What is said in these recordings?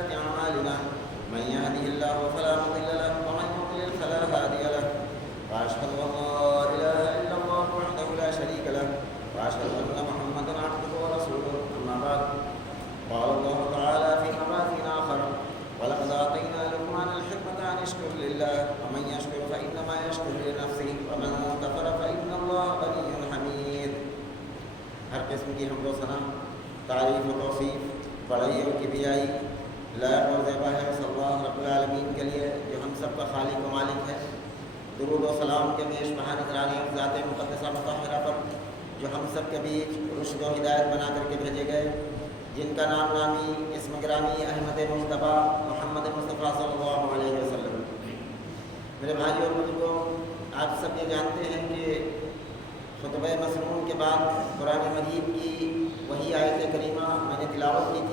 سيئات أعمالنا من يهده الله فلا مضل له ومن يضلل فلا هادي له وأشهد أن لا إله إلا الله وحده لا شريك له وأشهد أن محمدا عبده ورسوله أما بعد قال الله تعالى في مواطن آخر ولقد آتينا لقمان الحكمة أن اشكر لله ومن يشكر فإنما يشكر لنفسه ومن كفر فإن الله غني حميد. ہر قسم کی حمد و ثنا، تعریف و توصیف بڑائی اور کبریائی لائق اور زیبا ہے صلی اللہ رب العالمین کے لیے جو ہم سب کا خالق و مالک ہے. درود و سلام کے بیش بہا نگرانی ذات مقدسہ مطہرہ پر جو ہم سب کے بیچ رشد و ہدایت بنا کر کے بھیجے گئے، جن کا نام نامی اسم گرامی احمد مصطفیٰ محمد مصطفیٰ صلی اللہ علیہ وسلم. میرے بھائی اور بزرگوں، آپ سب یہ جانتے ہیں کہ خطبہ مسنون کے بعد قرآن مجید کی وہی آیت کریمہ میں نے تلاوت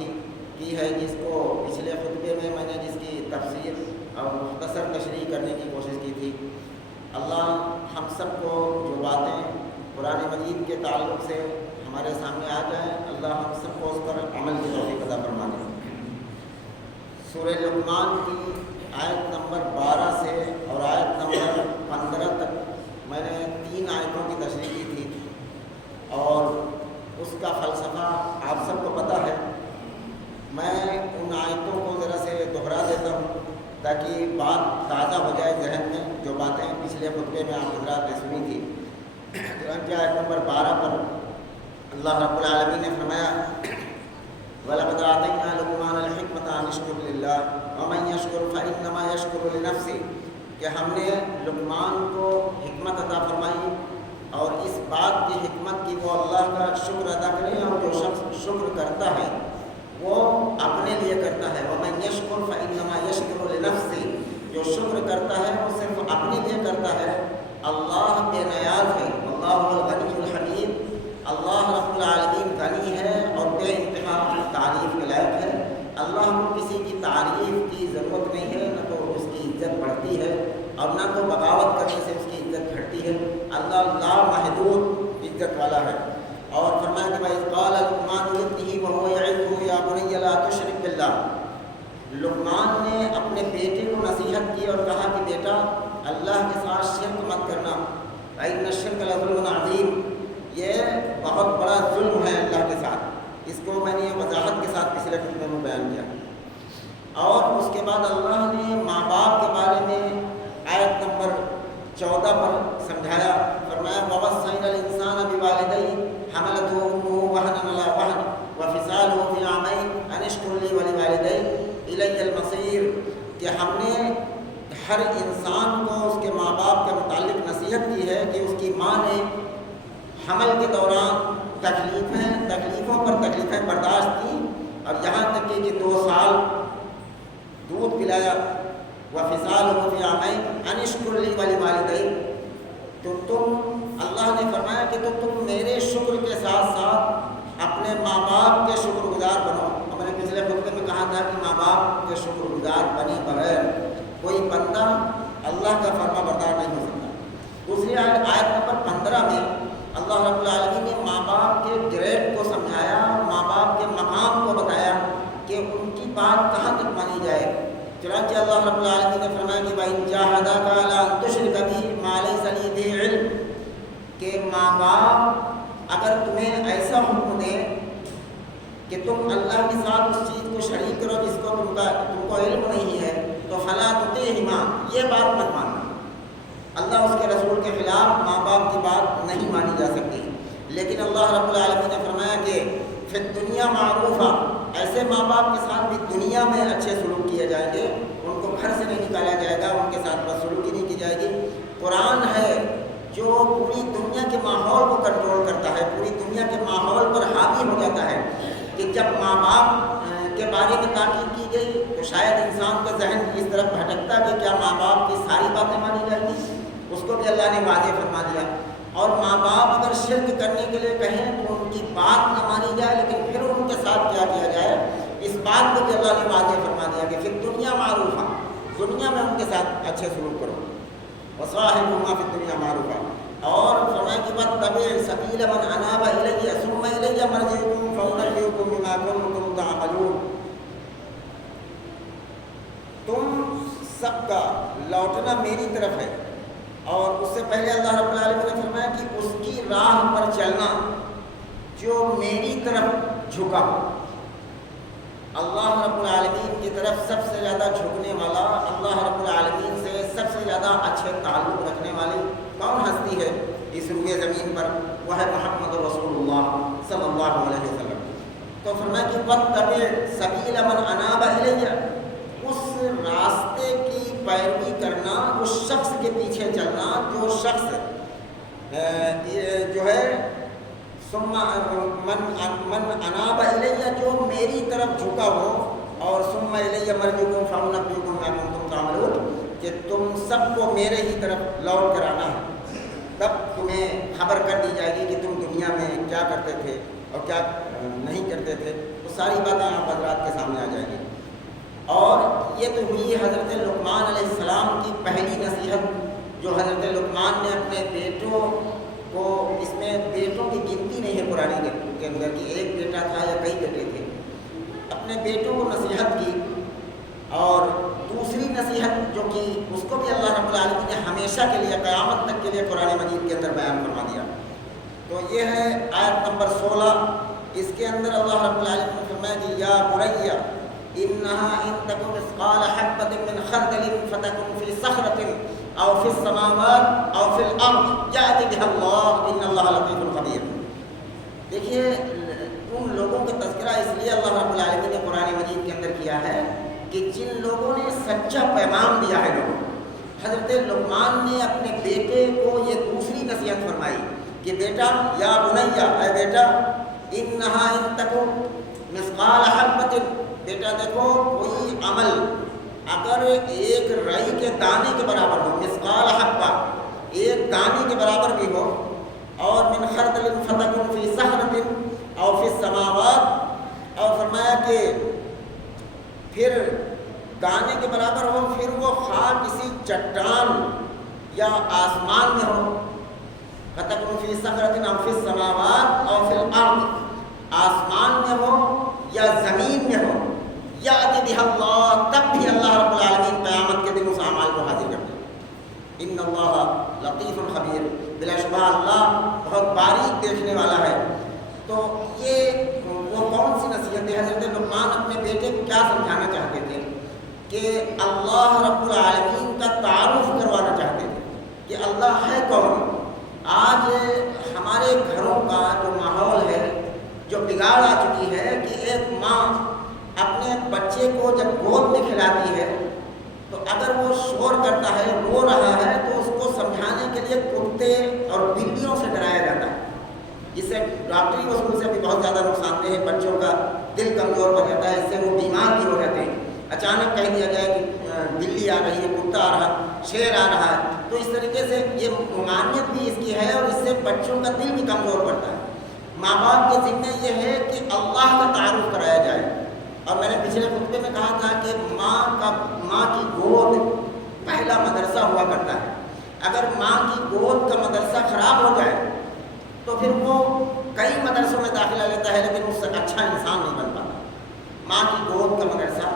کی ہے، جس کو پچھلے خطبے میں نے جس کی تفسیر اور مختصر تشریح کرنے کی کوشش کی تھی. اللہ ہم سب کو جو باتیں قرآن مجید کے تعلق سے ہمارے سامنے آ جائیں، اللہ ہم سب کو اس پر عمل کی توفیق عطا فرما دے. سورہ لقمان کی آیت نمبر 12 سے اور آیت نمبر 15 تک میں نے 3 آیتوں کی تشریح کی تھی، اور اس کا فلسفہ آپ سب کو پتہ ہے. میں ان آیتوں کو ذرا سے دہرا دیتا ہوں تاکہ بات تازہ ہو جائے ذہن میں، جو باتیں پچھلے خطبے میں آپ حضرات نے سنی تھی. چنانچہ آیت نمبر 12 پر اللہ رب العالمین نے فرمایا وَلَقَدْ آتَيْنَا لُقْمَانَ الْحِكْمَةَ أَنِ اشْكُرْ لِلَّهِ وَمَن يَشْكُرْ فَإِنَّمَا يَشْكُرُ لِنَفْسِهِ کہ ہم نے لقمان کو حکمت عطا فرمائی، اور اس بات کی حکمت کی وہ اللہ کا شکر ادا کرے، اور جو شخص شکر کرتا ہے وہ اپنے لیے کرتا ہے. وَمَن يَشْكُرْ فَإِنَّمَا يَشْكُرُ لِنَفْسِهِ جو شکر کرتا ہے وہ صرف اپنے لیے کرتا ہے. اللہ بے نیاز ہے، اللہ الغنی الحمید. اللہ رب العالمین غنی ہے اور بے انتہا تعریف کے لائق ہے. اللہ کو کسی کی تعریف کی ضرورت نہیں ہے، نہ تو اس کی عزت بڑھتی ہے اور نہ تو بغاوت کرنے سے اس کی عزت گھٹتی ہے. اللہ لا محدود عزت والا ہے. اور فرمایا کہ وَإِذْ قَالَ لُقْمَانُ لِابْنِهِ وَهُوَ يَعِظُهُ يَا بُنَيَّ لَا تُشْرِكْ بِاللَّهِ. لقمان نے اپنے بیٹے کو نصیحت کی اور کہا کہ بیٹا اللہ کے ساتھ شرک مت کرنا. فَإِنَّ الشِّرْكَ لَظُلْمٌ عَظِيمٌ یہ بہت بڑا ظلم ہے اللہ کے ساتھ. اس کو میں نے وضاحت کے ساتھ پچھلے خطبے میں بیان کیا. اور اس کے بعد اللہ نے ماں باپ کے بارے میں آیت نمبر 14 پر سمجھایا. فرمایا وَوَصَّيْنَا الْإِنسَانَ بِوَالِدَيْهِ حَمَلَتْهُ أُمُّهُ وَهْنًا عَلَىٰ وَهْنٍ وَفِصَالُهُ فِي عَامَيْنِ أَنِ اشْكُرْ لِي وَلِوَالِدَيْكَ إِلَيَّ الْمَصِيرُ کہ ہم نے ہر انسان کو اس کے ماں باپ کے متعلق نصیحت کی ہے کہ اس کی ماں نے حمل کے دوران تکلیفوں پر تکلیفیں برداشت کی، اور یہاں تک کہ 2 سال دودھ پلایا. وَفِصَالُهُ فِي عَامَيْنِ أَنِ اشْكُرْ لِي وَلِوَالِدَيْكَ تو تم اللہ نے فرمایا کہ تم میرے شکر کے ساتھ ساتھ اپنے ماں باپ کے شکر گزار بنو. ہم نے پچھلے خطبے میں کہا تھا کہ ماں باپ کے شکر گزار بنے بغیر کوئی بندہ اللہ کا فرما بردار نہیں ہو سکتا. دوسری آیت نمبر 15 میں اللہ رب العالمین نے ماں باپ کے گریڈ کو سمجھایا، ماں باپ کے مقام کو بتایا کہ ان کی بات کہاں تک مانی جائے. چنانچہ اللہ رب العالمین نے فرمایا کہ وَإِن جَاهَدَاكَ عَلَىٰ أَن تُشْرِكَ بِي مَا لَيْسَ لِي بِهِ عِلْمٌ کہ ماں باپ اگر تمہیں ایسا حکم دیں کہ تم اللہ کے ساتھ اس چیز کو شریک کرو جس کو تم کو علم نہیں ہے، تو فَلَا تُطِعْهُمَا یہ بات مت ماننا. اللہ اس کے رسول کے خلاف ماں باپ کی بات نہیں مانی جا سکتی. لیکن اللہ رب العالمین نے فرمایا کہ فی الدنیا معروفہ ایسے ماں باپ کے ساتھ بھی دنیا میں اچھے سلوک کیے جائیں گے، ان کو گھر سے نہیں نکالا جائے گا، ان کے ساتھ بدسلوکی نہیں کی جائے گی. قرآن ہے جو پوری دنیا کے ماحول کو کنٹرول کرتا ہے، پوری دنیا کے ماحول پر حاوی ہو جاتا ہے کہ جب ماں باپ کے بارے میں تاکید کی گئی تو شاید انسان کا ذہن اس طرف بھٹکتا کہ کیا ماں باپ کی ساری باتیں مانی جائیں گی. اس کو بھی اللہ نے واضح فرما دیا. اور ماں باپ اگر شرک کرنے کے لیے کہیں تو ان کی بات نہ مانی جائے، لیکن پھر ان کے ساتھ کیا کیا جائے اس بات کو بھی اللہ نے واضح فرما دیا کہ پھر دنیا معروفہ دنیا میں ان کے ساتھ اچھے سلوک کرو. وصاحبهما فی الدنیا معروفہ. اور فرمایا کہ واتبع سبیل من اناب الی ثم الی مرجعکم فانبئکم بما کنتم تعملون. سب کا لوٹنا میری طرف ہے، اور اس سے پہلے اللہ رب العالمین نے فرمایا کہ اس کی راہ پر چلنا جو میری طرف جھکا ہو۔ اللہ رب العالمین کی طرف سب سے زیادہ جھکنے والا، اللہ رب العالمین سے سب سے زیادہ اچھے تعلق رکھنے والی کون ہستی ہے اس روئے زمین پر؟ وہ ہے محمد رسول اللہ صلی اللہ علیہ وسلم۔ تو فرمایا کہ وَاتَّبِعْ سَبِيلَ مَنْ أَنَابَ إِلَيَّ، اس راستے کی پیروی کرنا، اس شخص کے پیچھے چلنا جو شخص جو ہے ثم من اناب الیہ، جو میری طرف جھکا ہو، اور ثم الیہ مرجعکم فانبئکم بما کنتم تعملون، کہ تم سب کو میرے ہی طرف لوٹ کر آنا ہے، تب تمہیں خبر کر دی جائے گی کہ تم دنیا میں کیا کرتے تھے اور کیا نہیں کرتے تھے۔ تو ساری باتیں آپ حضرات کے سامنے آ جائیں گی۔ اور یہ تو ہوئی حضرت لقمان علیہ السلام کی پہلی نصیحت، جو حضرت لقمان نے اپنے بیٹوں کو، اس میں بیٹوں کی گنتی نہیں ہے قرآن کے اندر کہ ایک بیٹا تھا یا کئی بیٹے تھے، اپنے بیٹوں کو نصیحت کی، اور دوسری نصیحت جو کہ اس کو بھی اللہ رب العالمین نے ہمیشہ کے لیے، قیامت تک کے لیے قرآن مجید کے اندر بیان فرما دیا۔ تو یہ ہے آیت نمبر 16۔ اس کے اندر اللہ رب العالمین نے فرمایا کہ یا بنی انہا ان تک مثقال حبۃ من خردل فتکن فی صخرۃ او فی السماوات او فی الارض یأتی بها اللہ ان اللہ لطیف خبیر۔ دیکھیے ان لوگوں کا تذکرہ اس لیے اللہ رب العالمین نے قرآن مجید کے اندر کیا ہے کہ جن لوگوں نے سچا پیغام دیا ہے لوگوں۔ حضرت لقمان نے اپنے بیٹے کو یہ دوسری نصیحت فرمائی کہ بیٹا، یا بنیا، اے بیٹا، انہا ان تک مثقال حبۃ، بیٹا دیکھو کوئی عمل اگر ایک رائی کے دانے کے برابر ہو، مثقال حبہ، ایک دانے کے برابر بھی ہو، اور من خردل فتکن فی صخرۃ او فی السماوات، اور فرمایا کہ پھر دانے کے برابر ہو، پھر وہ خواہ کسی چٹان یا آسمان میں ہو، فتکن فی صخرۃ او فی السماوات او فی الارض، آسمان میں ہو یا زمین میں ہو، یأتی بها اللہ، تب بھی اللہ رب العالمین قیامت کے دن اس اعمال کو حاضر کرتے ہیں۔ ان اللہ لطیف خبیر، بلا شبہ اللہ بہت باریک دیکھنے والا ہے۔ تو یہ وہ کون سی نصیحت ہے؟ حضرت لقمان اپنے بیٹے کو کیا سمجھانا چاہتے تھے؟ کہ اللہ رب العالمین کا تعارف کروانا چاہتے تھے کہ اللہ ہے کون۔ آج ہمارے گھروں کا جو ماحول ہے، جو بگاڑ آ چکی ہے کہ ایک ماں اپنے بچے کو جب گود میں کھلاتی ہے تو اگر وہ شور کرتا ہے، رو رہا ہے، تو اس کو سمجھانے کے لیے کتے اور بلیوں سے ڈرایا جاتا ہے، جس سے ڈاکٹری اصول سے بھی بہت زیادہ نقصان دہ ہے، بچوں کا دل کمزور ہو جاتا ہے، اس سے وہ بیمار بھی ہو جاتے ہیں۔ اچانک کہہ دیا جائے کہ بلی آ رہی ہے، کتا آ رہا، شیر آ رہا ہے، تو اس طریقے سے یہ ممانعت بھی اس کی ہے، اور اس سے بچوں کا دل بھی کمزور پڑتا ہے۔ ماں باپ کے ذمہ یہ ہے کہ اللہ کا تعارف کرایا جائے۔ اور میں نے پچھلے خطبے میں کہا تھا کہ ماں کی گود پہلا مدرسہ ہوا کرتا ہے۔ اگر ماں کی گود کا مدرسہ خراب ہو جائے تو پھر وہ کئی مدرسوں میں داخلہ لیتا ہے، لیکن اس سے اچھا انسان نہیں بن پاتا۔ ماں کی گود کا مدرسہ،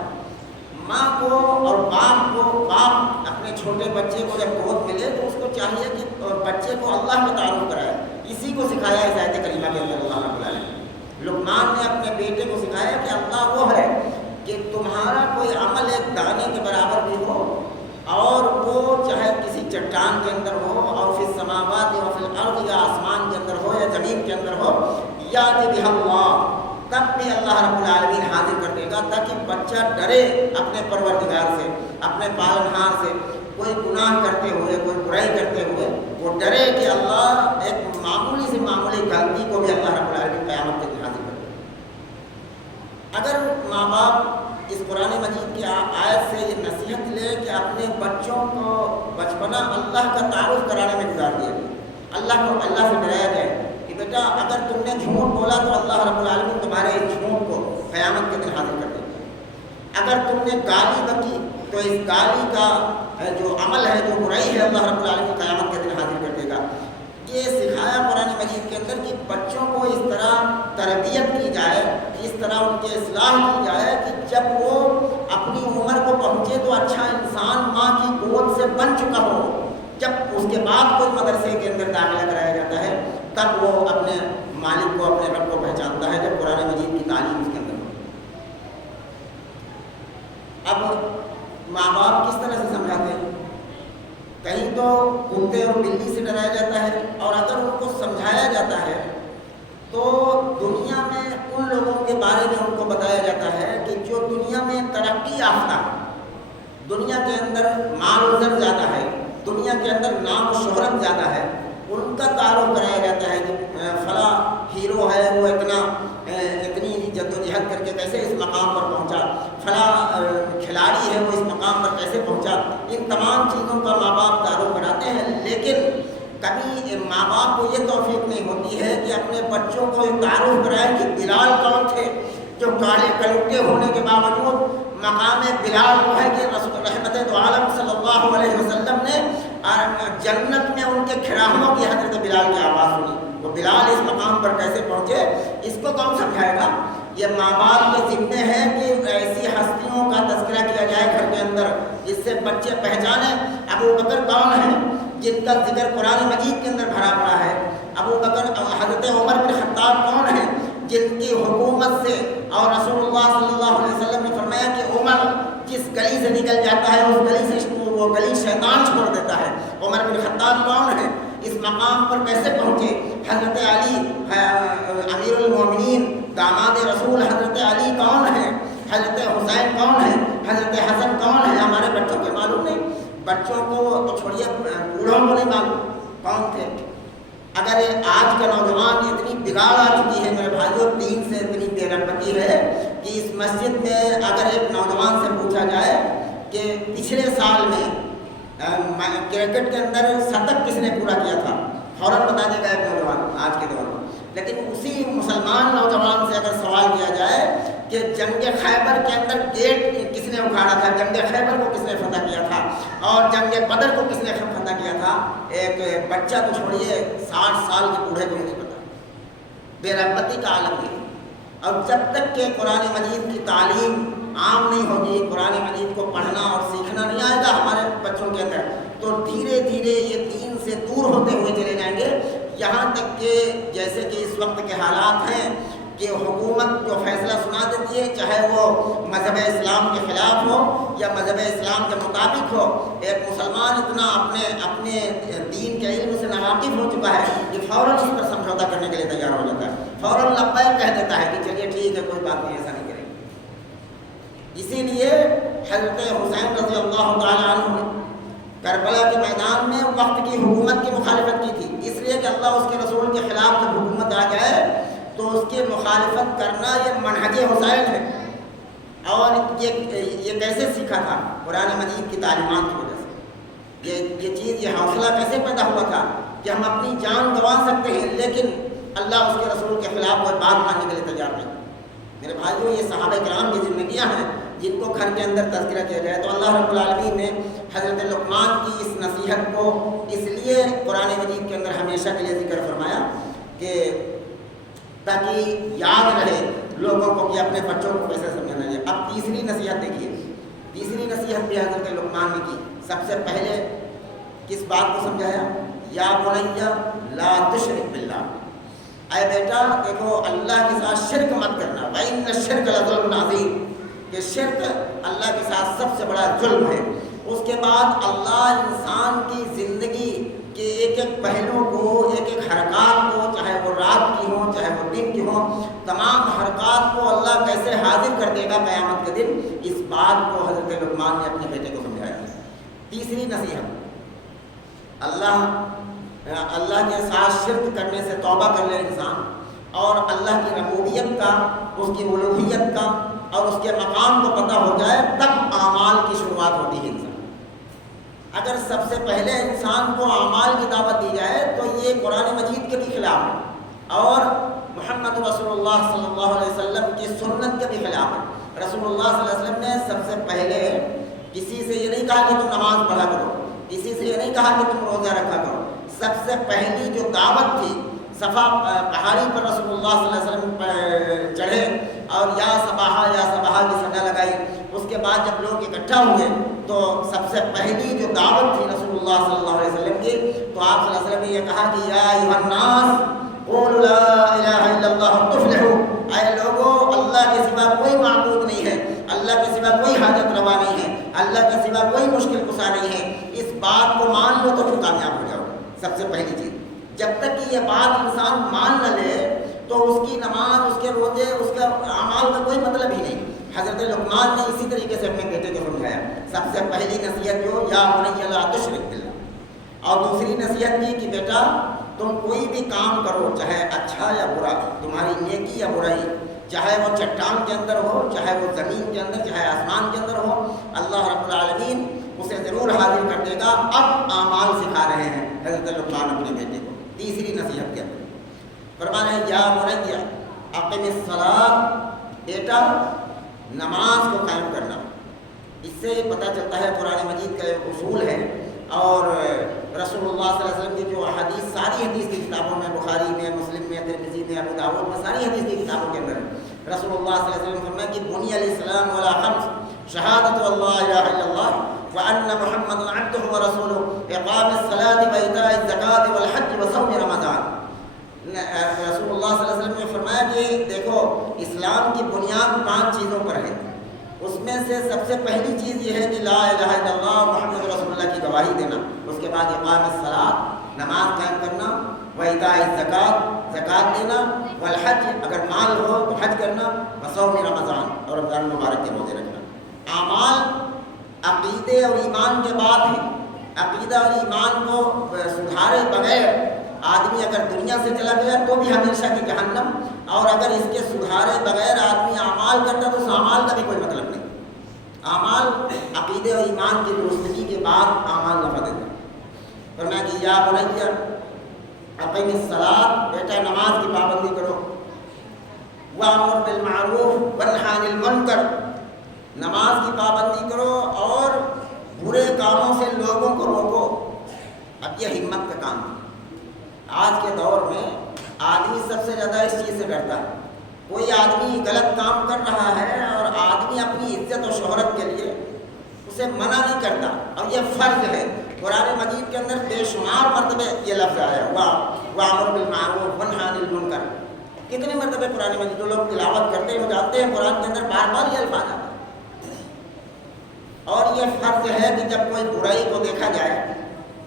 ماں کو اور باپ اپنے چھوٹے بچے کو جب گود ملے تو اس کو چاہیے کہ بچے کو اللہ کا تعارف کرائے۔ اسی کو سکھایا ہے آیت کریمہ کے اندر اللہ رب العالمین۔ لقمان نے اپنے بیٹے کو سکھایا کہ اللہ وہ ہے کہ تمہارا کوئی عمل ایک دانے کے برابر بھی ہو، اور وہ چاہے کسی چٹان کے اندر ہو، اور فی السماوات یا فی الارض، یا آسمان کے اندر ہو یا زمین کے اندر ہو، یأتی بها اللہ، تب بھی اللہ رب العالمین حاضر کر دے گا، تاکہ بچہ ڈرے اپنے پروردگار سے، اپنے پالنہار سے۔ کوئی گناہ کرتے ہوئے، کوئی برائی کرتے ہوئے وہ ڈرے کہ اللہ ایک معمولی سے معمولی غلطی کو بھی اللہ رب العالمین قیامت کے دن حاضر کر دے گا۔ اگر ماں باپ اس قرآن مجید کی آیت سے یہ نصیحت لے کہ اپنے بچوں کو بچپنا اللہ کا تعارف کرانے میں گزار دیا، اللہ کو اللہ سے ڈرایا جائے کہ بیٹا اگر تم نے جھوٹ بولا تو اللہ رب العالمین تمہارے اس جھوٹ کو قیامت کے دن حاضر کر دے گا۔ اگر تم نے گالی بکی تو اس گالی کا جو عمل ہے، جو برائی ہے، اللہ رب العالمین قیامت کے دن حاضر کر دے گا۔ یہ سکھایا قرآن مجید کے اندر کہ بچوں کو اس طرح تربیت کی جائے، اس طرح ان کی اصلاح کی جائے کہ جب وہ اپنی عمر کو پہنچے پہنچے تو اچھا انسان ماں کی گود سے بن چکا ہو، جب اس کے بعد کوئی مدرسے کے اندر داخلہ کرایا جاتا ہے تب وہ اپنے مالک کو، اپنے رب کو پہچانتا ہے، جب قرآن مجید کی تعلیم اس کے اندر ہو۔ اب ماں باپ کس طرح سے سمجھاتے ہیں؟ کہیں تو کتے اور بلی سے ڈرایا جاتا ہے، اور اگر ان کو سمجھایا جاتا ہے تو دنیا میں ان لوگوں کے بارے میں ان کو بتایا جاتا ہے کہ جو دنیا میں ترقی یافتہ ہے، دنیا کے اندر مال و زر زیادہ ہے، دنیا کے اندر نام و شہرت زیادہ ہے، ان کا تعارف کرایا جاتا ہے کہ فلاں ہیرو ہے، وہ اتنی جد و جہد کر کے کیسے اس مقام پر پہنچا، فلاں کھلاڑی ہے وہ اس مقام پر کیسے پہنچا۔ ان تمام چیزوں کا ماں باپ تعارف کراتے ہیں، لیکن کبھی ماں باپ کو یہ توفیق نہیں ہوتی ہے کہ اپنے بچوں کو یہ تعارف کرائے کہ بلال کون تھے، جو کالے کلوٹے ہونے کے باوجود مقام بلال وہ ہے کہ رسول رحمت دو عالم صلی اللہ علیہ وسلم نے جنت میں ان کے کھڑاہوں کی حضرت بلال کی آواز سنی۔ وہ بلال اس مقام پر کیسے پہنچے، اس کو کون سمجھائے گا؟ یہ ماں باپ کے ذمے ہے کہ ایسی ہستیوں کا تذکرہ کیا جائے گھر کے اندر جس سے بچے پہچانیں ابو بکر کون ہے، جن کا ذکر قرآن مجید کے اندر بھرا پڑا ہے۔ ابو بکر حضرت عمر بن خطاب کون ہے، جن کی حکومت سے، اور رسول اللہ صلی اللہ علیہ وسلم نے فرمایا کہ عمر جس گلی سے نکل جاتا ہے اس گلی سے وہ گلی شیطان چھوڑ دیتا ہے۔ عمر بن خطاب کون ہے، اس مقام پر کیسے پہنچے؟ حضرت علی امیر المومنین داماد رسول حضرت علی کون ہے، حضرت حسین کون ہے، حضرت حسن کون ہے؟ ہمارے بچوں کے معلوم نہیں، بچوں کو تو چھوڑیے بوڑھوں کو نہیں معلوم کون تھے۔ اگر آج کا نوجوان اتنی بگاڑ آ چکی ہے میرے بھائیوں، دین سے اتنی بے رغبتی ہے کہ اس مسجد میں اگر ایک نوجوان سے پوچھا جائے کہ پچھلے سال میں کرکٹ کے اندر شتک کس نے پورا کیا تھا، فوراً بتا دے گا ایک نوجوان آج کے دور میں۔ لیکن اسی مسلمان نوجوان سے اگر سوال کیا جائے کہ جنگ خیبر کے اندر گیٹ کس نے اکھاڑا تھا، جنگ خیبر کو کس نے فتح کیا تھا، اور جنگ بدر کو کس نے فتح کیا تھا، ایک بچہ تو چھوڑیے 60 سال کے بوڑھے کو نہیں پتا۔ بے رغبتی کا عالم ہے۔ اور جب تک کہ قرآن مجید کی تعلیم عام نہیں ہوگی، قرآن مجید کو پڑھنا اور سیکھنا نہیں آئے گا ہمارے بچوں کے اندر، تو دھیرے دھیرے یہ دین سے دور ہوتے ہوئے چلے جائیں گے، یہاں تک کہ جیسے کہ اس وقت کے حالات ہیں کہ حکومت جو فیصلہ سنا دیتی ہے، چاہے وہ مذہب اسلام کے خلاف ہو یا مذہب اسلام کے مطابق ہو، ایک مسلمان اتنا اپنے دین کے علم سے ناواقف ہو چکا ہے کہ فوراً اس پر سمجھوتا کرنے کے لیے تیار ہو جاتا ہے، فوراً لبیک کہہ دیتا ہے کہ چلیے ٹھیک ہے کوئی بات نہیں، ایسا نہیں کریں گے۔ اسی لیے حضرت حسین رضی اللہ تعالیٰ عنہ نے کربلا کے میدان میں وقت کی حکومت کی مخالفت کی تھی، اس لیے کہ اللہ اس کے رسول کے خلاف جب حکومت آ جائے تو اس کی مخالفت کرنا یہ منہج حسین ہے۔ اور یہ کیسے سیکھا تھا؟ قرآن مجید کی تعلیمات کی وجہ سے۔ یہ چیز، یہ حوصلہ کیسے پیدا ہوا تھا کہ ہم اپنی جان گنوا سکتے ہیں لیکن اللہ اس کے رسول کے خلاف کوئی بات ماننے کے لیے تیار نہیں۔ میرے بھائیوں، یہ صحابہ کرام کی زندگیاں ہیں جن کو گھر کے اندر تذکرہ کیا جائے تو اللہ رب العالمین نے حضرت لقمان کی اس نصیحت کو اس لیے قرآن مجید کے اندر ہمیشہ کے لیے ذکر فرمایا کہ تاکہ یاد رہے لوگوں کو کہ اپنے بچوں کو کیسے سمجھنا ہے۔ اب تیسری نصیحت دیکھیے، تیسری نصیحت بھی حضرت لقمان نے کی۔ سب سے پہلے کس بات کو سمجھایا؟ یا بنی لا تشرک باللہ، اے بیٹا دیکھو اللہ کے ساتھ شرک مت کرنا، وَإِنَّ الشِّرْكَ لَظُلْمٌ عَظِيمٌ، کہ شرک اللہ کے ساتھ سب سے بڑا ظلم ہے۔ اس کے بعد اللہ انسان کی زندگی کے ایک ایک پہلو کو، ایک ایک حرکات کو، چاہے وہ رات کی ہوں چاہے وہ دن کی ہوں، تمام حرکات کو اللہ کیسے حاضر کر دے گا قیامت کے دن، اس بات کو حضرت لقمان نے اپنے بیٹے کو سمجھایا۔ تیسری نصیحت، اللہ کے ساتھ شرک کرنے سے توبہ کر لے انسان، اور اللہ کی ربوبیت کا، اس کی الوہیت کا اور اس کے مقام کو پتہ ہو جائے تب اعمال کی شروعات ہوتی ہے انسان۔ اگر سب سے پہلے انسان کو اعمال کی دعوت دی جائے تو یہ قرآن مجید کے بھی خلاف ہے اور محمد رسول اللہ صلی اللہ علیہ وسلم کی سنت کے بھی خلاف ہے۔ رسول اللہ صلی اللہ علیہ وسلم نے سب سے پہلے کسی سے یہ نہیں کہا کہ تم نماز پڑھا کرو، کسی سے یہ نہیں کہا کہ تم روزہ رکھا کرو۔ سب سے پہلی جو دعوت تھی، صفا پہاڑی پر رسول اللہ صلی اللہ علیہ وسلم چڑھے اور یا صباحا کی صدا لگائی، اس کے بعد جب لوگ اکٹھا ہوئے تو سب سے پہلی جو دعوت تھی رسول اللہ صلی اللہ علیہ وسلم کی، تو آپ صلی اللہ علیہ وسلم نے یہ کہا کہ یا ایھا الناس قولوا لا الہ الا اللہ تفلحوا، اے لوگو اللہ کے سوا کوئی معبود نہیں ہے، اللہ کے سوا کوئی حاجت روا نہیں ہے، اللہ کے سوا کوئی مشکل کشا نہیں ہے، اس بات کو مان لو تو پھر کامیاب ہو جاؤ۔ سب سے پہلی چیز، جب تک کہ یہ بات انسان مان نہ لے تو اس کی نماز، اس کے روزے، اس کا اعمال کا کوئی مطلب ہی نہیں۔ حضرت لقمان نے اسی طریقے سے اپنے بیٹے کو سمجھایا، سب سے پہلی نصیحت جو یا بنی لا تشرک باللہ، اور دوسری نصیحت کی کہ بیٹا تم کوئی بھی کام کرو، چاہے اچھا یا برا، تمہاری نیکی یا برائی، چاہے وہ چٹان کے اندر ہو، چاہے وہ زمین کے اندر، چاہے آسمان کے اندر ہو، اللہ رب العالمین اسے ضرور حاضر کر دے گا۔ اب اعمال سکھا رہے ہیں حضرت لقمان اپنے بیٹے کو تیسری نصیحت کے اندر، فرمانا ہے یا بنی اقم الصلاۃ، بیٹا نماز کو قائم کرنا۔ اس سے یہ پتہ چلتا ہے قرآن مجید کا ایک اصول ہے، اور رسول اللہ صلی اللہ علیہ وسلم کی جو حدیث ساری حدیث کی کتابوں میں، بخاری میں، مسلم میں، ترمذی میں، ابو داؤد میں، ساری حدیث کی کتابوں کے اندر ہے۔ رسول اللہ صلی اللہ علیہ وسلم فرمایا کہ بنی الاسلام علی خمس، شہادۃ اللہ الہ الا اللہ وان محمد عبدہ ورسولہ، اقام الصلاۃ وایتاء الزکاۃ والحج وصوم رمضان۔ رسول اللہ صلی اللہ علیہ وسلم نے فرمایا کہ دیکھو اسلام کی بنیاد 5 چیزوں پر ہے، اس میں سے سب سے پہلی چیز یہ ہے کہ لا الہ الا اللہ محمد رسول اللہ کی گواہی دینا، اس کے بعد اقام الصلاۃ، نماز قائم کرنا، وایتاء الزکاۃ، زکوٰۃ دینا، والحج، اگر مال ہو تو حج کرنا، وصوم رمضان، اور رمضان مبارک کے روزے رکھنا۔ اعمال عقیدے اور ایمان کے بعد ہیں۔ عقیدہ اور ایمان کو سدھارے بغیر آدمی اگر دنیا سے چلا گیا تو بھی ہمیشہ کی جہنم، اور اگر اس کے سدھارے بغیر آدمی اعمال کرتا تو اس اعمال کا بھی کوئی مطلب نہیں۔ اعمال عقیدے اور ایمان کی درستگی کے بعد اعمال نفع دیتے ہیں۔ فرمایا کہ یا بنی اقم الصلاۃ، بیٹا نماز کی پابندی کرو، وامر بالمعروف وانہی عن المنکر، نماز کی پابندی کرو اور برے کاموں سے لوگوں کو روکو۔ اب یہ ہمت کا کام ہے۔ آج کے دور میں آدمی سب سے زیادہ اس چیز سے ڈرتا ہے۔ کوئی آدمی غلط کام کر رہا ہے اور آدمی اپنی عزت و شہرت کے لیے اسے منع نہیں کرتا، اور یہ فرض ہے۔ قرآن مجید کے اندر بے شمار مرتبے یہ لفظ آیا ہوا، وامر بالمعروف وانہی عن المنکر۔ کتنے مرتبے قرآن مجید جو لوگ تلاوت کرتے ہیں وہ جانتے ہیں قرآن کے اندر بار بار یہ الفاظ آتا ہے، اور یہ فرض ہے کہ جب کوئی برائی کو دیکھا جائے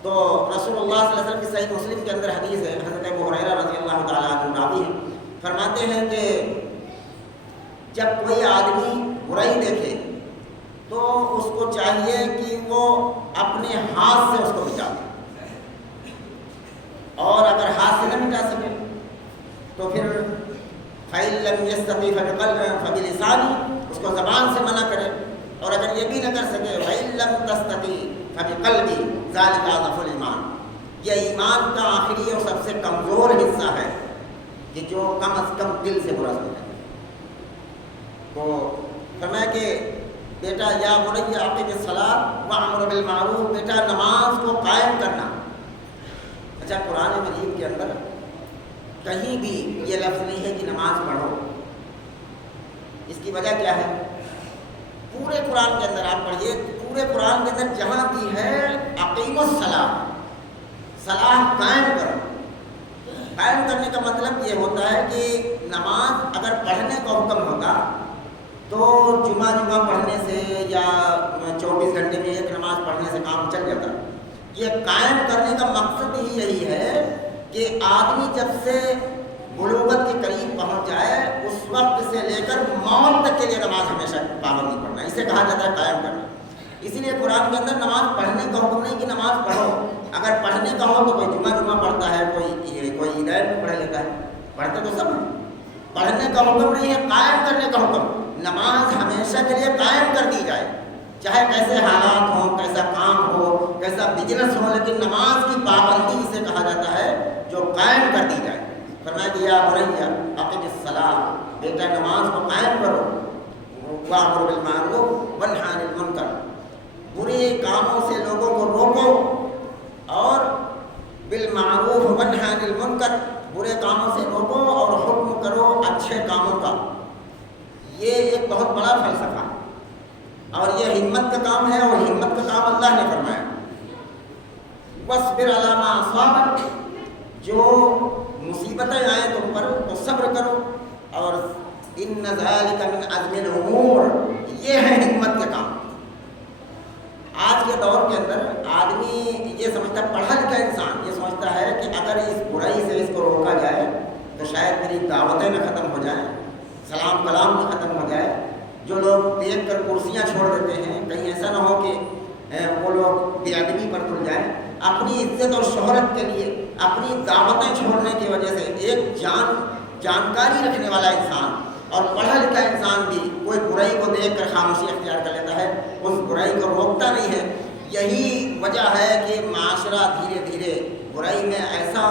تو رسول اللہ صلی اللہ علیہ وسلم کی صحیح مسلم کے اندر حدیث ہے، حضرت ابو ہریرہ رضی اللہ تعالیٰ عنہ راوی ہیں، فرماتے ہیں کہ جب کوئی آدمی برائی دیکھے تو اس کو چاہیے کہ وہ اپنے ہاتھ سے اس کو مٹا دے، اور اگر ہاتھ سے نہ مٹا سکے تو پھر فَإِن لَّمْ يَسْتَطِعْ فَبِلِسَانِهِ، اس کو زبان سے منع کرے، اور اگر یہ بھی نہ کر سکے وَإِن لَّمْ تَسْتَطِعْ فَبِقَلْبِهِ ذَلِكَ أَضْعَفُ الْإِيمَانِ، یہ ایمان کا آخری اور سب سے کمزور حصہ ہے کہ جو کم از کم دل سے برا سمجھے۔ تو فرمایا کہ بیٹا یا بنی اقم الصلاۃ وامر بالمعروف، بیٹا نماز کو قائم کرنا۔ اچھا، قرآن مجید کے اندر کہیں بھی یہ لفظ نہیں ہے کہ نماز پڑھو۔ اس کی وجہ کیا ہے؟ پورے قرآن کے اندر آپ پڑھیے، پورے قرآن کے اندر جہاں بھی ہے اقیم الصلاۃ، صلاح قائم کرو۔ قائم کرنے کا مطلب یہ ہوتا ہے کہ نماز اگر پڑھنے کا حکم ہوتا تو جمعہ پڑھنے سے یا 24 گھنٹے میں ایک نماز پڑھنے سے کام چل جاتا۔ یہ قائم کرنے کا مقصد ہی یہی ہے کہ آدمی جب سے بلوغت کے قریب پہنچ جائے اس وقت سے لے کر موت تک کے لیے نماز ہمیشہ پابندی پڑھنا، اسے کہا جاتا ہے قائم کرنا۔ اسی لیے قرآن کے اندر نماز پڑھنے کا حکم نہیں کہ نماز پڑھو، اگر پڑھنے کا ہو تو کوئی جمعہ پڑھتا ہے، کوئی عیدین میں پڑھ لیتا ہے، پڑھتے تو سب ہیں۔ پڑھنے کا حکم نہیں ہے، قائم کرنے کا حکم۔ نماز ہمیشہ کے لیے قائم کر دی جائے، چاہے کیسے حالات ہوں، کیسا کام ہو، کیسا بزنس ہو، لیکن نماز کی پابندی اسے کہا جاتا ہے جو قائم کر دی جائے۔ فرمایا کہ یا بنی اقم الصلاۃ، بیٹا نماز کو قائم کرو، وامر بالمعروف وانہی عن المنکر، برے کاموں سے لوگوں کو روکو، اور بالمعروف وانہی عن المنکر، برے کاموں سے روکو اور حکم کرو اچھے کاموں کا۔ یہ ایک بہت بڑا فلسفہ ہے، اور یہ ہمت کا کام ہے، اور ہمت کا کام اللہ نے فرمایا وَاصْبِرْ عَلَىٰ مَا أَصَابَكَ، جو مصیبتیں آئیں تم پر تو صبر کرو، اور إِنَّ ذَلِكَ مِنْ عَزْمِ الْأُمُورِ، یہ ہے ہمت کا کام۔ آج کے دور کے اندر آدمی یہ سمجھتا ہے، پڑھا لکھا انسان یہ سمجھتا ہے کہ اگر اس برائی سے اس کو روکا جائے تو شاید میری دعوتیں نہ ختم ہو جائیں، سلام کلام نہ ختم ہو جائے۔ جو لوگ دیکھ کر کرسیاں چھوڑ دیتے ہیں، کہیں ایسا نہ ہو کہ وہ لوگ بے ادبی پر تل جائیں۔ اپنی عزت اور شہرت کے لیے اپنی دعوتیں چھوڑنے کی وجہ سے ایک جانکاری رکھنے والا انسان اور پڑھا لکھا انسان بھی کوئی برائی کو دیکھ کر خاموشی اختیار کر لیتا ہے، اس برائی کو روکتا نہیں ہے۔ یہی وجہ ہے کہ معاشرہ دھیرے دھیرے برائی میں ایسا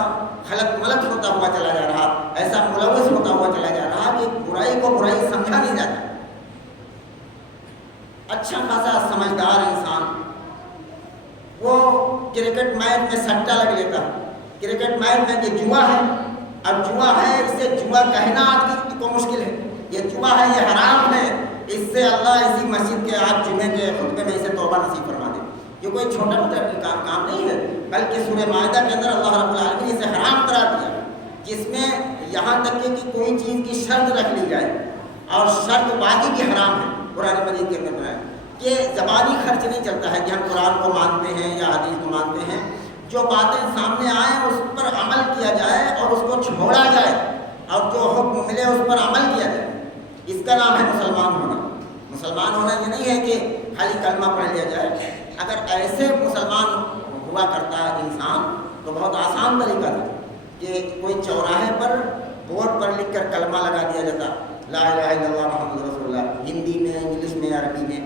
خلط ملط ہوتا ہوا چلا جا رہا، ایسا ملوث ہوتا ہوا چلا جا رہا کہ برائی کو برائی سمجھا نہیں جاتا۔ اچھا خاصا سمجھدار انسان وہ کرکٹ میچ میں سٹا لگ لیتا، کرکٹ میچ میں یہ جوا ہے، اب جوا ہے اسے جوا کہنا آدمی کو مشکل ہے، یہ جوا ہے، یہ حرام ہے، اس سے اللہ اسی مسجد کے آج جمعے کے خطبے میں اسے توبہ نصیب فرما دے۔ یہ کوئی چھوٹا موٹا کام نہیں ہے، بلکہ سورہ مائدہ کے اندر اللہ رب العالمین نے اسے حرام قرار دیا، جس میں یہاں تک کہ کوئی چیز کی شرط رکھ لی جائے، اور شرط بازی بھی حرام ہے۔ قرآن مجید کے اندر ہے کہ زبانی خرچ نہیں چلتا ہے کہ ہم قرآن کو مانتے ہیں یا حدیث کو مانتے ہیں، جو باتیں سامنے آئیں اس پر عمل کیا جائے اور اس کو چھوڑا جائے، اور جو حکم ملے اس پر عمل کیا جائے، اس کا نام ہے مسلمان ہونا۔ مسلمان ہونا یہ نہیں ہے کہ خالی کلمہ پڑھ لیا جائے۔ اگر ایسے مسلمان ہوا کرتا انسان تو بہت آسان طریقہ تھا کہ کوئی چوراہے پر بورڈ پر لکھ کر کلمہ لگا دیا جاتا، لا الہ الا اللہ محمد رسول اللہ، ہندی میں، انگلش میں، عربی میں،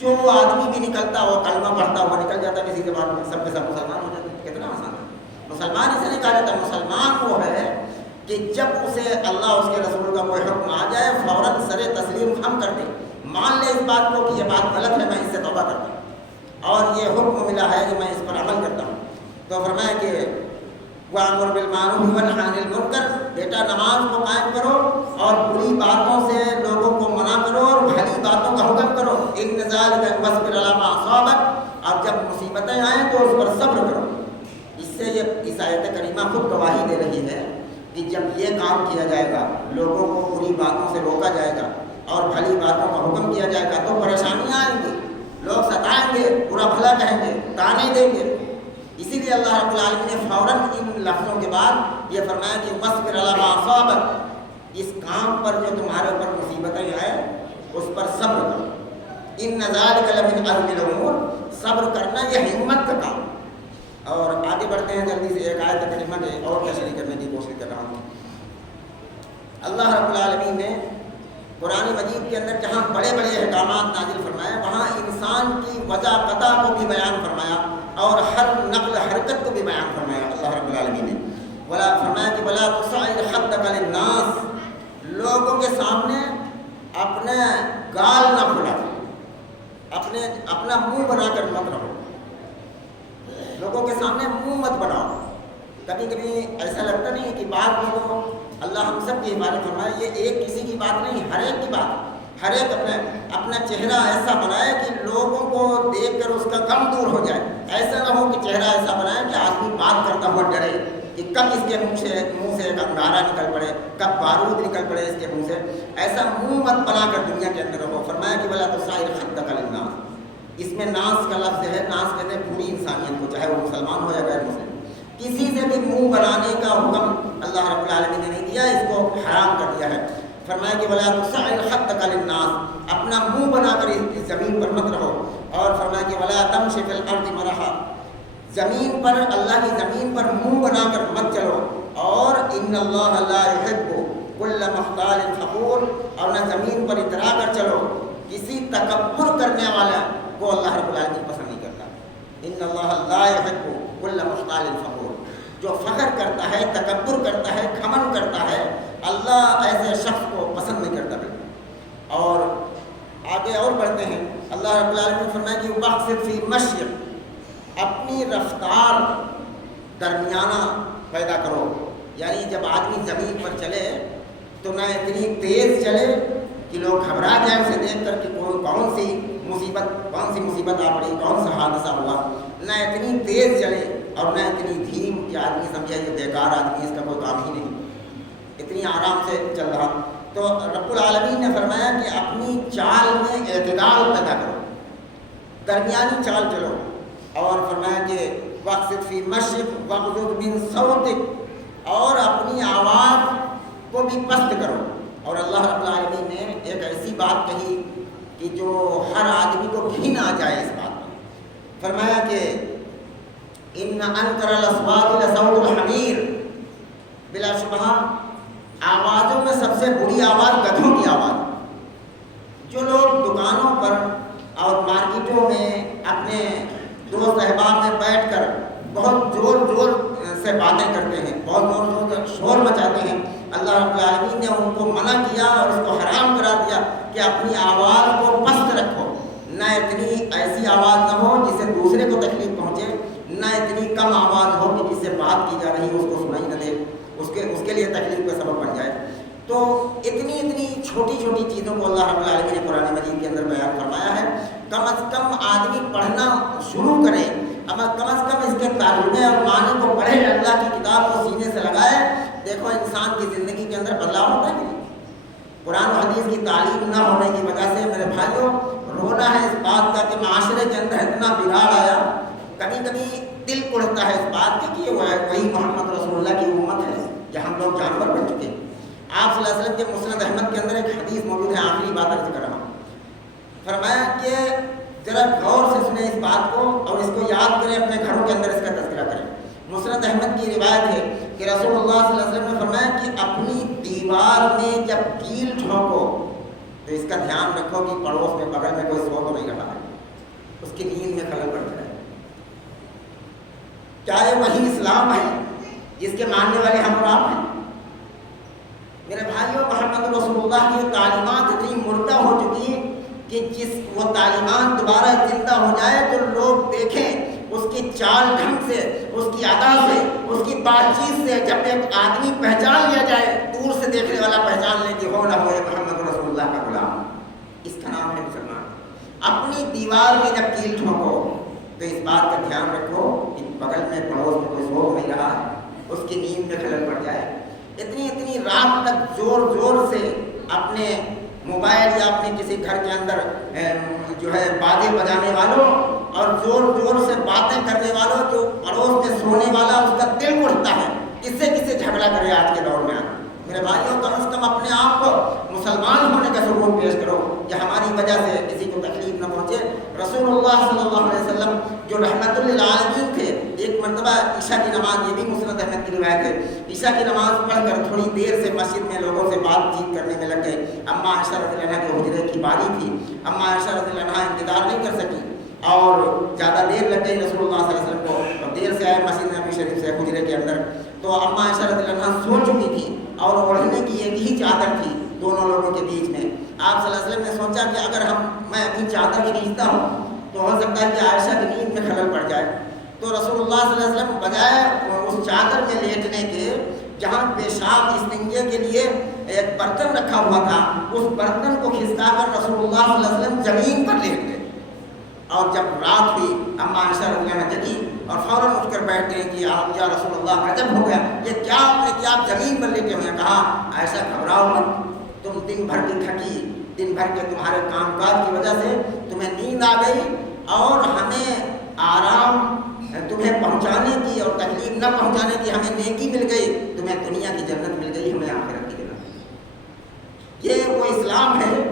جو آدمی بھی نکلتا وہ کلمہ پڑھتا ہوا نکل جاتا کسی زبان میں، سب کے سب مسلمان ہو جاتے۔ کتنا آسان ہے۔ مسلمان اسے نہیں کہا جاتا، مسلمان وہ ہے کہ جب اسے اللہ اس کے رسول کا کوئی حکم آ جائے فوراً سر تسلیم ہم کرتے، مان لے اس بات کو کہ یہ بات غلط ہے، میں اس سے توبہ کرتا ہوں اور یہ حکم ملا ہے کہ میں اس پر عمل کرتا ہوں۔ تو فرمایا کہ وَأَمُرْ بِالْمَعْرُوفِ وَانْهَ عَنِ الْمُنْكَرِ، بیٹا نماز کو قائم کرو اور بری باتوں سے لوگوں کو منع کرو اور بھلی باتوں کا حکم کرو۔ إِنَّ ذَلِكَ وَاصْبِرْ عَلَىٰ مَا أَصَابَكَ، اور جب مصیبتیں آئیں تو اس پر صبر کرو۔ اس سے اس آیت کریمہ خود گواہی دے رہی ہے کہ جب یہ کام کیا جائے گا، لوگوں کو بری باتوں سے روکا جائے گا اور بھلی باتوں کا حکم کیا جائے گا، تو پریشانیاں آئیں گی، لوگ ستائیں گے، برا بھلا کہیں گے، تانے دیں گے۔ اسی لیے اللہ رب العالمین نے فوراً ان لفظوں کے بعد یہ فرمایا کہ وَاصْبِرْ عَلَىٰ مَا أَصَابَكَ، اس کام پر جو تمہارے اوپر مصیبتیں آئیں اس پر صبر کرو۔ إِنَّ ذَلِكَ لَمِنْ عَزْمِ الْأُمُورِ، صبر کرنا یہ ہمت کا کام۔ اور آگے بڑھتے ہیں جلدی سے، ایک آیت کریمہ کے اور تشریح کرنے کی کوشش کر رہا ہوں۔ اللہ رب العالمین نے قرآن مجید کے اندر جہاں بڑے بڑے احکامات نازل فرمائے، وہاں انسان کی وضع قطع کو بھی بیان فرمایا اور ہر نقل حرکت کو بھی بیان فرمایا اللہ رب العالمین نے۔ ولا فرمایا کہ ولا تصعر خدک للناس، لوگوں کے سامنے اپنے گال نہ پھلا، اپنا منہ بنا کر مت رہو، لوگوں کے سامنے منہ مت بناؤ۔ کبھی کبھی ایسا لگتا نہیں ہے کہ بعض لوگوں، اللہ ہم سب کی حفاظت فرمائے، یہ ایک کسی کی بات نہیں، ہر ایک کی بات، ہر ایک اپنا چہرہ ایسا بنائے کہ لوگوں کو دیکھ کر اس کا غم دور ہو جائے۔ ایسا نہ ہو کہ چہرہ ایسا بنائے کہ آدمی بات کرتا ہوا ڈرے کہ کب اس کے منہ سے ایک انگارہ نکل پڑے، کب بارود نکل پڑے اس کے منہ سے۔ ایسا منہ مت بنا کر دنیا کے اندر رہو۔ فرمایا کہ ولا تصعر خدک للناس، اس میں ناس کا لفظ ہے، ناس کہتے ہیں پوری انسانیت کو، چاہے وہ مسلمان ہو یا غیر مسلم، کسی سے بھی منہ بنانے کا حکم اللہ رب العالمین نے نہیں دیا، اس کو حرام کر دیا ہے۔ فرمایا کہ ولا تصعر خدک للناس، اپنا منہ بنا کر اس زمین پر مت رہو۔ اور فرمایا کہ ولا تمشی فی الارض مرحا، زمین پر، اللہ کی زمین پر منہ بنا کر مت چلو۔ اور ان اللہ لا یحب کل مختال فخور، اور نہ زمین پر اترا کر چلو، کسی تکبر کرنے والا کو اللہ رب العالمین پسند نہیں کرتا۔ ان اللہ لا یحب کل مختال فخور، جو فخر کرتا ہے، تکبر کرتا ہے، گھمنڈ کرتا ہے، اللہ ایسے شخص کو پسند نہیں کرتا بالکل۔ اور آگے اور بڑھتے ہیں، اللہ رب العالمین نے فرمایا کہ وَاقْصِدْ فِي مَشْيِكَ، اپنی رفتار درمیانہ پیدا کرو، یعنی جب آدمی زمین پر چلے تو نہ اتنی تیز چلے کہ لوگ گھبرا جائیں اسے دیکھ کر کہ کون سی مصیبت آ پڑی، کون سا حادثہ ہوا، نہ اتنی تیز چلے اور نہ اتنی دھیم کہ آدمی سمجھے یہ بیکار آدمی، اس کا کوئی کام ہی نہیں، اتنی آرام سے چل رہا۔ تو رب العالمین نے فرمایا کہ اپنی چال میں اعتدال پیدا کرو، درمیانی چال چلو، اور فرمایا کہ وقصد فی مشرق وغضض من صوتک، اور اپنی آواز کو بھی پست کرو۔ اور اللہ رب العالمین نے ایک ایسی بات کہی کہ جو ہر آدمی کو گھن آ جائے اس بات میں، فرمایا کہ ان انکر الاصوات لصوت الحمیر، بلا شبہ آوازوں میں سب سے بری آواز گدھوں کی آواز۔ جو لوگ دکانوں پر اور مارکیٹوں میں اپنے دوست احباب میں بیٹھ کر بہت زور سے باتیں کرتے ہیں، بہت زور سے شور مچاتے ہیں، اللہ رب العالمین نے ان کو منع کیا اور اس کو حرام کرا دیا کہ اپنی آواز کو پست رکھو، نہ اتنی ایسی آواز نہ ہو جس سے دوسرے کو تکلیف پہنچے، نہ اتنی کم آواز ہو کہ جس سے بات کی جا رہی ہے اس کو سنائی نہ دے، اس کے لیے تکلیف کا سبب بن جائے۔ تو اتنی چھوٹی چیزوں کو اللہ رب العالمین نے قرآن مجید کے اندر بیان فرمایا ہے۔ کم از کم آدمی پڑھنا شروع کرے، اما کم از کم اس کے ترجمے اور معنی کو پڑھے، اللہ کی کتاب کو سینے سے لگائے، دیکھو انسان کی زندگی کے اندر بدلاؤ ہوتا ہے کہ نہیں؟ قرآن و حدیث کی تعلیم نہ ہونے کی وجہ سے میرے بھائیوں رونا ہے اس بات کا کہ معاشرے کے اندر اتنا بگاڑ آیا، کبھی دل اڑتا ہے اس بات کے کہ وہی محمد رسول اللہ کی امت ہے یا ہم لوگ جانور بن چکے ہیں۔ آپ صلی اللہ علیہ وسلم کے مسند احمد کے اندر ایک حدیث موجود ہے، آخری بات عرض کر رہا ہوں، فرمایا کہ ذرا غور سے سنیں اس بات کو اور اس کو یاد کریں، اپنے گھروں کے اندر اس کا تذکرہ کریں۔ مسند احمد کی روایت ہے کہ رسول اللہ صلی اللہ علیہ وسلم نے فرمایا کہ اپنی دیوار میں جب کیل ٹھوکو تو اس کا دھیان رکھو کہ پڑوس میں بغل میں کوئی سو تو نہیں رہا ہے، اس کی نیند میں خلل پڑ جائے۔ کیا یہ وہی اسلام ہے جس کے ماننے والے ہم اور آپ ہیں؟ میرے بھائیوں محمد رسول اللہ کی تعلیمات اتنی مردہ ہو چکی ہیں کہ جس وہ تعلیمات دوبارہ زندہ ہو جائے تو لوگ دیکھیں اس کی چال ڈھنگ سے، اس کی ادا سے، اس کی بات چیت سے، جب ایک آدمی پہچان لیا جائے، دور سے دیکھنے والا پہچان لے کہ ہو نہ ہو یہ محمد رسول اللہ کا غلام، اس کا نام ہے مسلمان۔ اپنی دیوار میں جب کیل ٹھوکو تو اس بات کا دھیان رکھو کہ بغل میں پڑوس میں کوئی سو نہیں رہا ہے، اس کی نیند میں خلل پڑ جائے۔ اتنی رات تک زور سے اپنے موبائل یا اپنے کسی گھر کے اندر جو ہے بازے بجانے والوں اور زور سے باتیں کرنے والوں، جو پڑوس میں سونے والا اس کا دل اٹھتا ہے، کس سے جھگڑا کرے آج کے دور میں۔ میرے بھائیوں کم از کم اپنے آپ کو مسلمان ہونے کا ثبوت پیش کرو کہ ہماری وجہ سے کسی کو تکلیف نہ پہنچے۔ رسول اللہ صلی اللہ علیہ وسلم جو رحمت للعالمین تھے، ایک مرتبہ عشاء کی نماز، یہ بھی مسند احمد کی روایت ہے، عشاء کی نماز پڑھ کر تھوڑی دیر سے مسجد میں لوگوں سے بات چیت کرنے میں لگ گئے۔ اما عائشہ رضی اللہ عنہا کے حجرے کی باری تھی، اما عائشہ رضی اللہ عنہا انتظار نہیں کر سکی اور زیادہ دیر لگ گئی رسول اللہ صلی اللہ علیہ وسلم کو، اور دیر سے آئے مسجد نبی شریف سے حجرے کے اندر، تو اما عائشہ رضی اللہ عنہا سو چکی تھی اور اوڑھنے کی ایک ہی چادر تھی دونوں لوگوں کے بیچ میں۔ آپ صلی اللہ علیہ وسلم نے سوچا کہ اگر میں اپنی چادر کھینچتا ہوں تو ہو سکتا ہے کہ عائشہ کی نیند میں خلل پڑ جائے، تو رسول اللہ صلی اللہ علیہ وسلم بجائے اس چادر میں لیٹنے کے، جہاں پیشاب استنجے کے لیے ایک برتن رکھا ہوا تھا، اس برتن کو کھسکا کر رسول اللہ صلی اللہ علیہ وسلم زمین پر لیٹ گئے۔ اور جب رات ہوئی اما عائشہ رضی اللہ عنہا جگی اور فوراً اٹھ کر بیٹھ گئے کہ یا رسول اللہ عجب ہو گیا، یہ کیا آپ نے کہ آپ زمین پر لیٹے ہوئے ہیں؟ کہا عائشہ گھبراؤ مت، تم دن بھر کی تھکی، دن بھر کے تمہارے کام کاج کی وجہ سے تمہیں نیند آ گئی، اور ہمیں آرام تمہیں پہنچانے کی اور تکلیف نہ پہنچانے کی ہمیں نیکی مل گئی، تمہیں دنیا کی جنت مل گئی، ہمیں آخرت کی جنت۔ یہ وہ اسلام ہے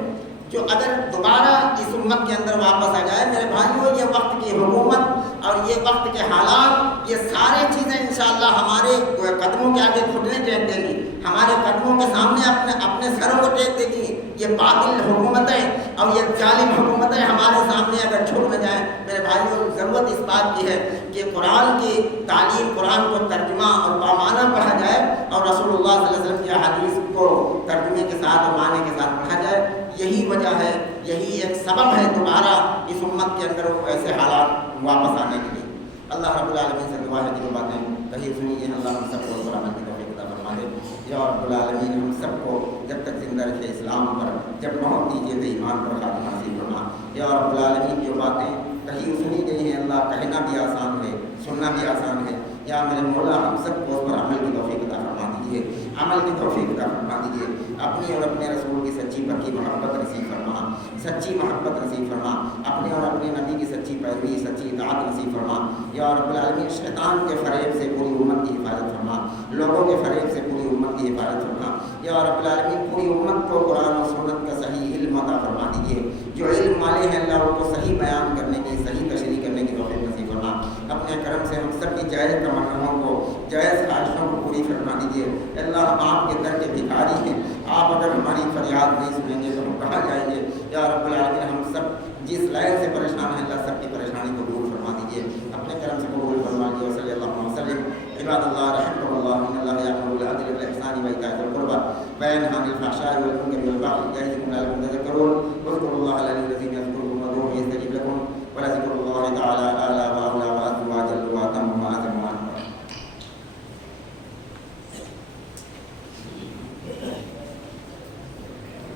جو اگر دوبارہ اس امت کے اندر واپس آ جائے، میرے بھائیوں یہ وقت کی حکومت اور یہ وقت کے حالات، یہ سارے چیزیں انشاءاللہ ہمارے قدموں کے آگے گھٹنے ٹیک دیں گی، ہمارے قدموں کے سامنے اپنے سروں کو ٹیک دے گی۔ یہ باطل حکومتیں اور یہ ظالم حکومتیں ہمارے سامنے اگر جھک نہ جائیں، میرے بھائیوں ضرورت اس بات کی ہے کہ قرآن کی تعلیم، قرآن کو ترجمہ اور بامعنی پڑھا جائے اور رسول اللہ صلی اللہ علیہ وسلم کی احادیث کو ترجمے کے ساتھ اور معنی کے ساتھ پڑھا جائے۔ یہی وجہ ہے، یہی ایک سبب ہے دوبارہ اس امت کے اندر ایسے حالات واپس آنے کے لیے۔ اللہ رب العالمین سے دعا ہے کہ جو باتیں کہی سنی ہیں اللہ ہم سب کو برابر کی توفیق عطا فرمائے۔ فرما دے یا رب العالمین. ہم سب کو جب تک زندہ رکھے اسلام پر، جب موت دیجیے تو ایمان پر خاتمہ نصیب فرما یا رب العالمین. جو باتیں کہیں سنی گئی ہیں اللہ، کہنا بھی آسان ہے، سننا بھی آسان ہے. یا میرے مولا ہم سب کو اس پر عمل کی توفیق عطا فرما دیجیے، عمل کی توفیق عطا فرما دیجیے. اپنی اور اپنے رسول کی سچی پکی محبت نصیب فرما، سچی محبت نصیب فرما. اپنے اور اپنے نبی کی سچی پیروی، سچی اطاعت نصیب فرما یا رب العالمین. شیطان کے فریب سے پوری امت کی حفاظت فرما، لوگوں کے فریب سے پوری امت کی حفاظت فرما یا رب العالمین. پوری امت کو قرآن و سنت کا صحیح علم عطا فرما دیجیے. جو علم والے ہیں اللہ ان کو صحیح بیان کرنے کی، صحیح تشریح کرنے کی توفیق نصیب فرما. اپنے کرم سے ہم سب کی جائز تمناؤں کو، جائز خواہشوں کو پوری فرما دیجیے. اللہ ہم آپ کے در کے بھکاری ہیں، آپ اگر ہماری فریاد نہیں سنیں گے تو ہم کہاں جائیں گے یا رب العالمین. ہم سب جس لائن سے پریشان ہیں اللہ سب کی پریشانی کو دور فرما دیجیے. اپنے کرم سے قبول فرما لیجیے. صلی اللہ علیہ وسلم. عباد اللہ رحمۃ اللہ ان اللہ یأمر بالعدل والإحسان وإيتاء ذی القربى وینہی عن الفحشاء والمنکر والبغی یعظکم لعلکم تذکرون.